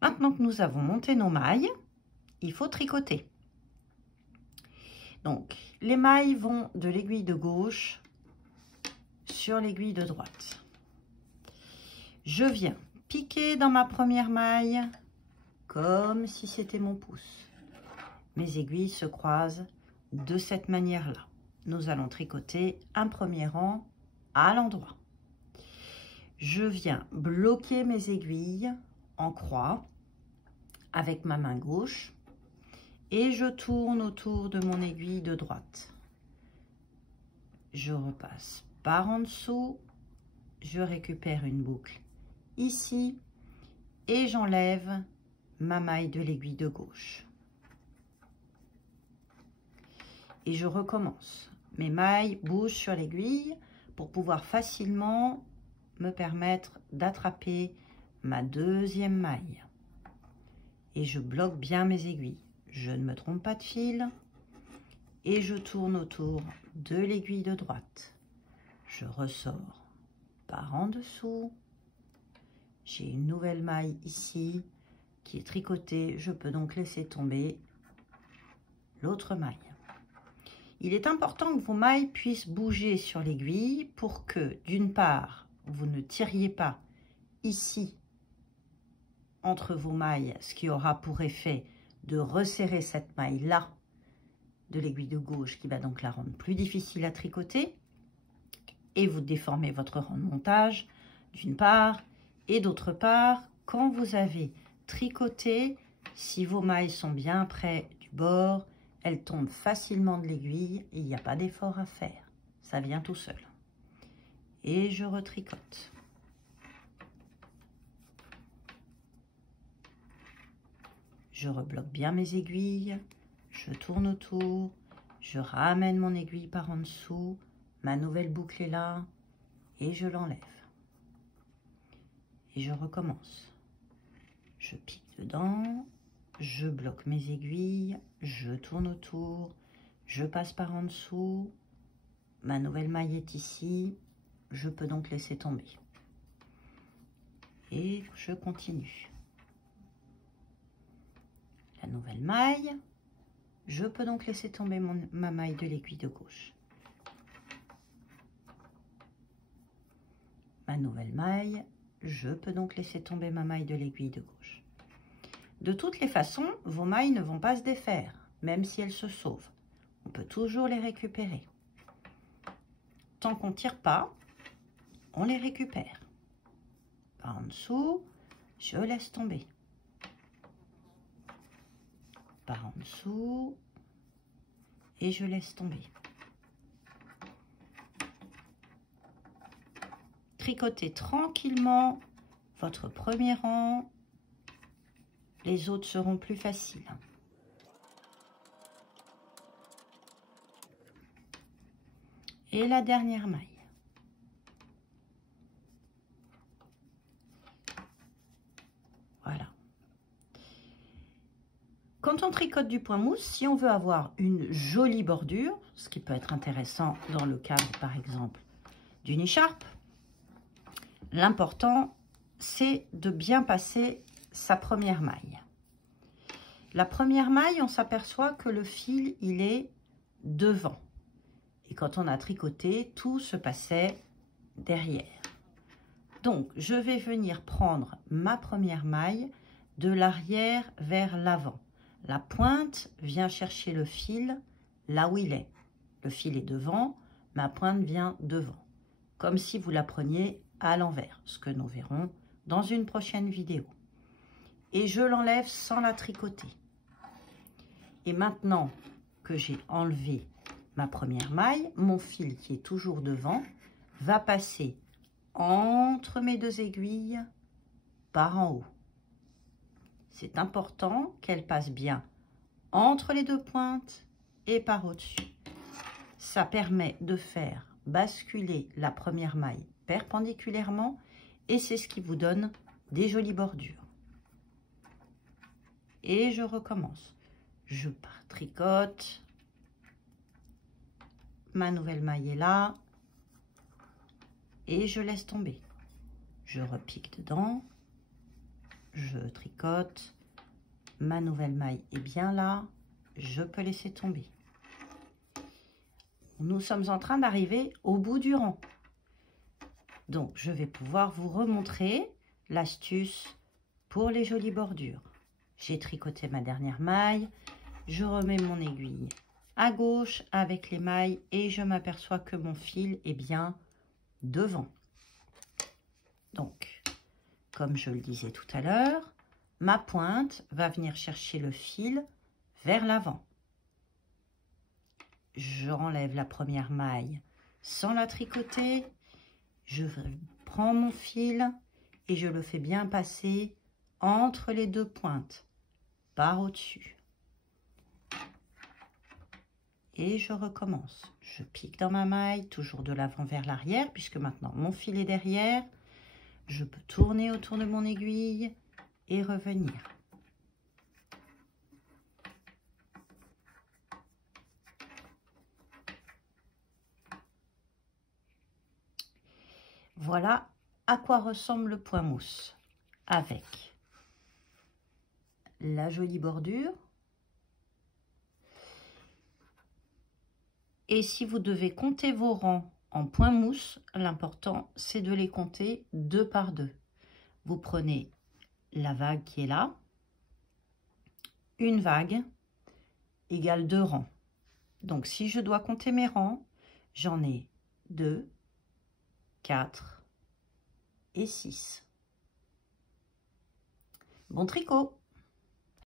Maintenant que nous avons monté nos mailles, il faut tricoter. Donc, les mailles vont de l'aiguille de gauche sur l'aiguille de droite. Je viens piquer dans ma première maille comme si c'était mon pouce. Mes aiguilles se croisent de cette manière-là. Nous allons tricoter un premier rang à l'endroit. Je viens bloquer mes aiguilles en croix avec ma main gauche et je tourne autour de mon aiguille de droite. Je repasse par en dessous, je récupère une boucle ici et j'enlève ma maille de l'aiguille de gauche. Et je recommence. Mes mailles bougent sur l'aiguille pour pouvoir facilement me permettre d'attraper ma deuxième maille. Et je bloque bien mes aiguilles. Je ne me trompe pas de fil. Et je tourne autour de l'aiguille de droite. Je ressors par en dessous. J'ai une nouvelle maille ici qui est tricotée. Je peux donc laisser tomber l'autre maille. Il est important que vos mailles puissent bouger sur l'aiguille pour que, d'une part, vous ne tiriez pas ici entre vos mailles, ce qui aura pour effet de resserrer cette maille-là de l'aiguille de gauche qui va donc la rendre plus difficile à tricoter et vous déformez votre rang de montage d'une part et d'autre part, quand vous avez tricoté, si vos mailles sont bien près du bord, elles tombent facilement de l'aiguille et il n'y a pas d'effort à faire. Ça vient tout seul. Et je retricote. Je rebloque bien mes aiguilles. Je tourne autour. Je ramène mon aiguille par en dessous. Ma nouvelle boucle est là. Et je l'enlève. Et je recommence. Je pique dedans. Je bloque mes aiguilles, je tourne autour, je passe par en dessous, ma nouvelle maille est ici, je peux donc laisser tomber. Et je continue. La nouvelle maille, je peux donc laisser tomber ma maille de l'aiguille de gauche. Ma nouvelle maille, je peux donc laisser tomber ma maille de l'aiguille de gauche. De toutes les façons, vos mailles ne vont pas se défaire, même si elles se sauvent. On peut toujours les récupérer. Tant qu'on ne tire pas, on les récupère. Par en dessous, je laisse tomber. Par en dessous, et je laisse tomber. Tricotez tranquillement votre premier rang. Les autres seront plus faciles. Et la dernière maille. Voilà. Quand on tricote du point mousse, si on veut avoir une jolie bordure, ce qui peut être intéressant dans le cadre, par exemple, d'une écharpe, l'important, c'est de bien passer sa première maille. La première maille, on s'aperçoit que le fil, il est devant. Et quand on a tricoté, tout se passait derrière. Donc, je vais venir prendre ma première maille de l'arrière vers l'avant. La pointe vient chercher le fil là où il est. Le fil est devant, ma pointe vient devant. Comme si vous la preniez à l'envers, ce que nous verrons dans une prochaine vidéo. Et je l'enlève sans la tricoter. Et maintenant que j'ai enlevé ma première maille, mon fil qui est toujours devant va passer entre mes deux aiguilles par en haut. C'est important qu'elle passe bien entre les deux pointes et par au-dessus. Ça permet de faire basculer la première maille perpendiculairement et c'est ce qui vous donne des jolies bordures. Et je recommence. Je tricote. Ma nouvelle maille est là. Et je laisse tomber. Je repique dedans. je tricote, ma nouvelle maille est bien là, je peux laisser tomber. Nous sommes en train d'arriver au bout du rang. Donc, je vais pouvoir vous remontrer l'astuce pour les jolies bordures. J'ai tricoté ma dernière maille, je remets mon aiguille à gauche avec les mailles et je m'aperçois que mon fil est bien devant. Donc, comme je le disais tout à l'heure, ma pointe va venir chercher le fil vers l'avant. J'enlève la première maille sans la tricoter. Je prends mon fil et je le fais bien passer entre les deux pointes, par au-dessus. Et je recommence. Je pique dans ma maille, toujours de l'avant vers l'arrière, puisque maintenant mon fil est derrière. Je peux tourner autour de mon aiguille et revenir. Voilà à quoi ressemble le point mousse, avec la jolie bordure. Et si vous devez compter vos rangs en point mousse, l'important c'est de les compter 2 par 2. Vous prenez la vague qui est là, une vague égale 2 rangs. Donc si je dois compter mes rangs, j'en ai 2, 4 et 6. Bon tricot!